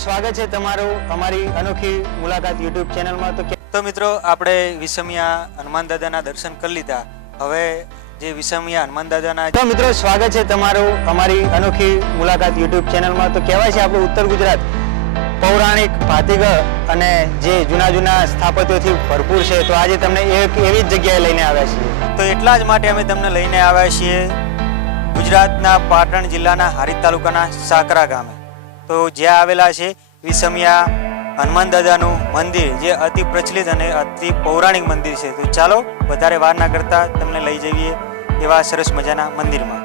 સ્વાગત છે તમારું અમારી અનોખી મુલાકાત YouTube ચેનલમાં। તો મિત્રો આપણે વિસમિયા હનુમાન દાદાના દર્શન કરી લીધા। હવે જે વિસમિયા હનુમાન દાદાના તો મિત્રો સ્વાગત છે તમારું અમારી અનોખી મુલાકાત YouTube ચેનલમાં। તો કહેવાય છે આપણું ઉત્તર ગુજરાત પૌરાણિક ભાતીગળ અને જે જૂના સ્થાપત્યોથી ભરપૂર છે। તો આજે તમને એક એવી જ જગ્યાએ લઈને આવ્યા છીએ। તો એટલા જ માટે અમે તમને લઈને આવ્યા છીએ ગુજરાતના પાટણ જિલ્લાના હારીજ તાલુકાના સાકરા ગામે। તો જ્યાં આવેલા છે વિસમિયા હનુમાન દાદાનું મંદિર, જે અતિ પ્રચલિત અને અતિ પૌરાણિક મંદિર છે। તો ચાલો વધારે વાર ના કરતા તમને લઈ જઈએ એવા સરસ મજાના મંદિરમાં।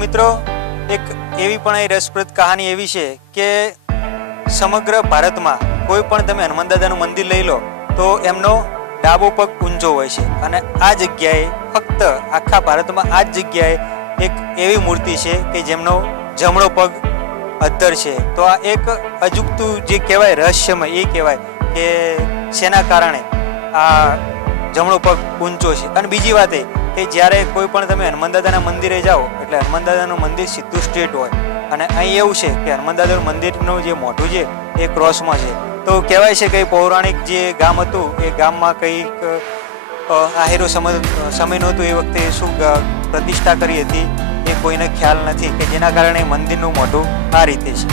મિત્રો એક એવી પણ રસપ્રદ કહાની એવી છે કે સમગ્ર ભારતમાં કોઈ પણ તમે હનુમાન દાદાનું મંદિર લઈ લો તો એમનો ડાબો પગ ઊંચો હોય છે, અને આ જગ્યાએ ફક્ત આખા ભારતમાં આ જ જગ્યાએ એક એવી મૂર્તિ છે કે જેમનો જમણો પગ અદ્ધર છે। તો આ એક અજુગતું જે કહેવાય રહસ્યમય એ કહેવાય કે શેના કારણે આ જમણો પગ ઊંચો છે। અને બીજી વાત એ કે જ્યારે કોઈ પણ તમે હનુમાન દાદાના મંદિરે જાઓ એટલે હનુમાન દાદાનું મંદિર સીધું સ્ટ્રેટ હોય, અને અહીં એવું છે કે હનુમાન દાદાનું મંદિરનું જે મોઢું છે એ ક્રોસમાં છે। તો કહેવાય છે કે પૌરાણિક જે ગામ હતું એ ગામમાં કંઈક આહેરો સમય નહોતું, એ વખતે શું પ્રતિષ્ઠા કરી હતી એ કોઈને ખ્યાલ નથી, કે જેના કારણે મંદિરનું મોઢું આ રીતે છે।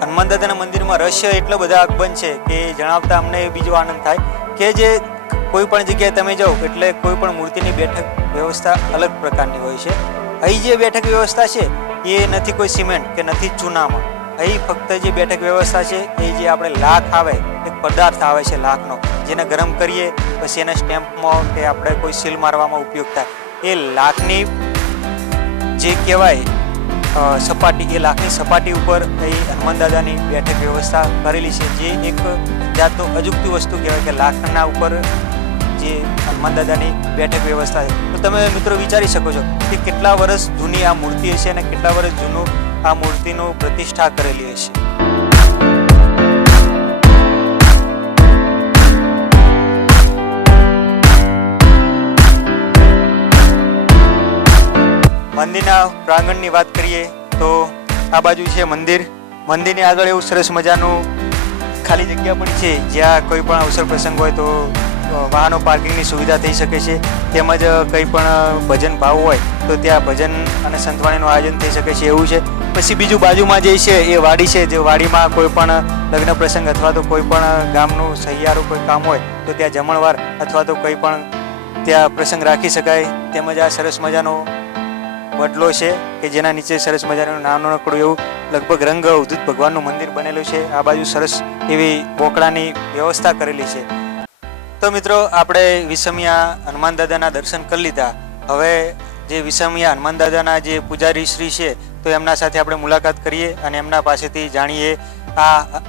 હનુમાન દાદાના મંદિરમાં રહસ્ય એટલો બધા અકબંધ છે કે જણાવતા અમને બીજો આનંદ થાય કે જે કોઈ પણ જગ્યાએ તમે જાઓ એટલે કોઈ પણ મૂર્તિની બેઠક વ્યવસ્થા અલગ પ્રકારની હોય છે। અહીં જે બેઠક વ્યવસ્થા છે એ નથી કોઈ સિમેન્ટ કે નથી ચૂનામાં. અહીં ફક્ત જે બેઠક વ્યવસ્થા છે એ જે આપણે લાખ આવે, એક પદાર્થ આવે છે લાખનો, જેને ગરમ કરીએ પછી એને સ્ટેમ્પમાં કે આપણે કોઈ સીલ મારવામાં ઉપયોગ થાય. એ લાખની જે કહેવાય સપાટી, એ લાખની સપાટી ઉપર અહીં હનુમાન દાદાની બેઠક વ્યવસ્થા કરેલી છે, જે એક જાતનો અજુગતી વસ્તુ કહેવાય કે લાખના ઉપર જે હનુમાન દાદાની બેઠક વ્યવસ્થા છે. તો તમે મિત્રો વિચારી શકો છો કે કેટલા વર્ષ જૂની આ મૂર્તિ હશે અને કેટલા વર્ષ જૂનું આ મૂર્તિનું પ્રતિષ્ઠા કરેલી હશે. મંદિરના પ્રાંગણની વાત કરીએ તો આ બાજુ છે મંદિર. મંદિરની આગળ એવું સરસ મજાનું ખાલી જગ્યા પણ છે, જ્યાં કોઈ પણ અવસર પ્રસંગ હોય તો વાહનો પાર્કિંગની સુવિધા થઈ શકે છે. તેમજ કંઈ પણ ભજન ભાવ હોય તો ત્યાં ભજન અને સંતવાણીનું આયોજન થઈ શકે છે એવું છે. પછી બીજું બાજુમાં જે છે એ વાડી છે, જે વાડીમાં કોઈ પણ લગ્ન પ્રસંગ અથવા તો કોઈ પણ ગામનું સહિયારું કોઈ કામ હોય તો ત્યાં જમણવાર અથવા તો કોઈ પણ ત્યાં પ્રસંગ રાખી શકાય. તેમજ આ સરસ મજાનો વડલો છે કે જેના નીચે સરસ મજાનું નાનકડું એવું લગભગ રંગ અવધૂત ભગવાનનું મંદિર બનેલું છે. આ બાજુ સરસ એવી બોકડાની વ્યવસ્થા કરેલી છે. તો મિત્રો આપણે વિસમિયા હનુમાન દાદાના દર્શન કરી લીધા. હવે જે વિસમિયા હનુમાન દાદાના જે પૂજારી શ્રી છે તો એમના સાથે આપણે મુલાકાત કરીએ અને એમના પાસેથી જાણીએ આ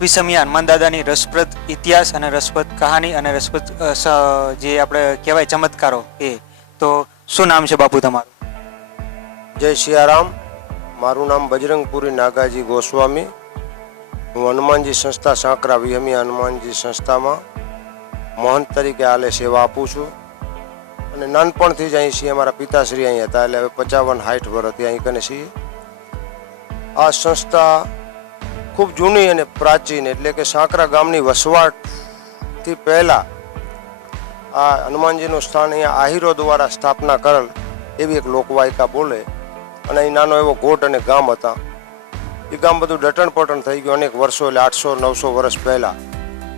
વિસમિયા હનુમાન દાદાની રસપ્રદ ઇતિહાસ અને રસપ્રદ કહાની અને રસપ્રદ જે આપણે કહેવાય ચમત્કારો. એ તો શું નામ છે બાપુ તમારું? જય સિયારામ. મારું નામ બજરંગપુરી નાગાજી ગોસ્વામી. હું હનુમાનજી સંસ્થા સાંકરા વિહમિયા હનુમાનજી સંસ્થામાં મહંત તરીકે હાલે સેવા આપું છું. અને નાનપણથી જ અહીં છીએ. અમારા પિતાશ્રી અહીં હતા, એટલે હવે 55-60 વર્ષથી અહીં કને છીએ. આ સંસ્થા ખૂબ જૂની અને પ્રાચીન, એટલે કે સાંકરા ગામની વસવાટથી પહેલાં આ હનુમાનજીનું સ્થાન અહીંયા આહિરો દ્વારા સ્થાપના કરેલ એવી એક લોકવાયકા બોલે. અને અહીં નાનો એવો ગોટ અને ગામ હતા. એ ગામ બધું ડટણ પટણ થઈ ગયું અનેક વર્ષો, એટલે 800-900 વર્ષ પહેલાં.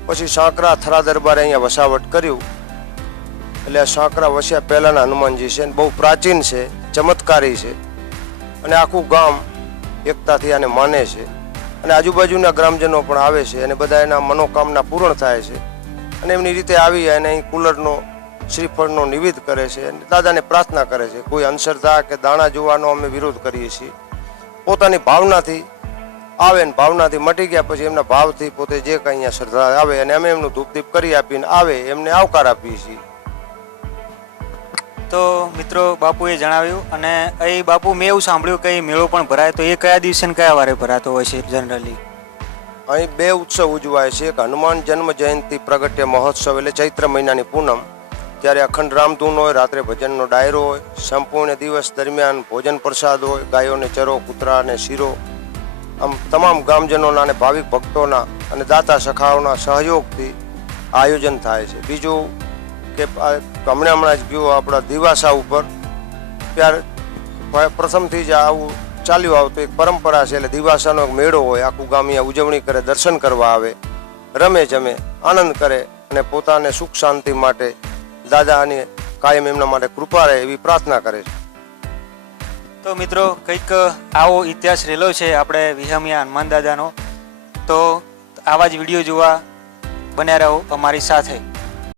પછી સાંકરા થરા દરબારે અહીંયા વસાવટ કર્યું. એટલે સાંકરા વસ્યા પહેલાંના હનુમાનજી છે, બહુ પ્રાચીન છે, ચમત્કારી છે. અને આખું ગામ એકતાથી આને માને છે. અને આજુબાજુના ગ્રામજનો પણ આવે છે અને બધા એના મનોકામના પૂર્ણ થાય છે. અને એમની રીતે આવી અને અહીં કુલરનો શ્રીફળનો નિવેદ કરે છે અને દાદાને પ્રાર્થના કરે છે. કોઈ અંધશ્રદ્ધા કે દાણા જોવાનો અમે વિરોધ કરીએ છીએ. પોતાની ભાવનાથી આવે ને ભાવનાથી મટી ગયા પછી એમના ભાવથી પોતે જે કંઈ અહીંયા શ્રદ્ધા આવે અને અમે એમનું ધૂપદીપ કરી આપીને આવે એમને આવકાર આપીએ છીએ. તો મિત્રો બાપુએ જણાવ્યું. અને અહીં બાપુ મેં એવું સાંભળ્યું કે મેળો પણ ભરાય, તો એ કયા દિવસે ને કયા વારે ભરાતો હોય છે જનરલી? અહીં 2 ઉત્સવ ઉજવાય છે. એક હનુમાન જન્મ જયંતિ પ્રગટ્ય મહોત્સવ, એટલે ચૈત્ર મહિનાની પૂનમ, ત્યારે અખંડ રામધૂન હોય, રાત્રે ભજનનો ડાયરો હોય, સંપૂર્ણ દિવસ દરમિયાન ભોજન પ્રસાદ હોય, ગાયોને ચરો, કૂતરાને શીરો. આમ તમામ ગામજનોના અને ભાવિક ભક્તોના અને દાતા સખાઓના સહયોગથી આયોજન થાય છે. બીજું કે હમણાં જ ગયું આપણા દિવાસા ઉપર, ત્યારે પ્રથમથી જ આવું ચાલ્યું આવતું એક પરંપરા છે. એટલે દિવાસાનો એક મેળો હોય, આખું ગામ અહીંયા ઉજવણી કરે, દર્શન કરવા આવે, રમે જમે, આનંદ કરે અને પોતાને સુખ શાંતિ માટે દાદાની કાયમ એમના માટે કૃપા રહે એવી પ્રાર્થના કરે છે. તો મિત્રો કંઈક આવો ઇતિહાસ રહેલો છે આપણે વિહમિયા હનુમાન દાદાનો. તો આવા જ વિડીયો જોવા બન્યા રહો અમારી સાથે.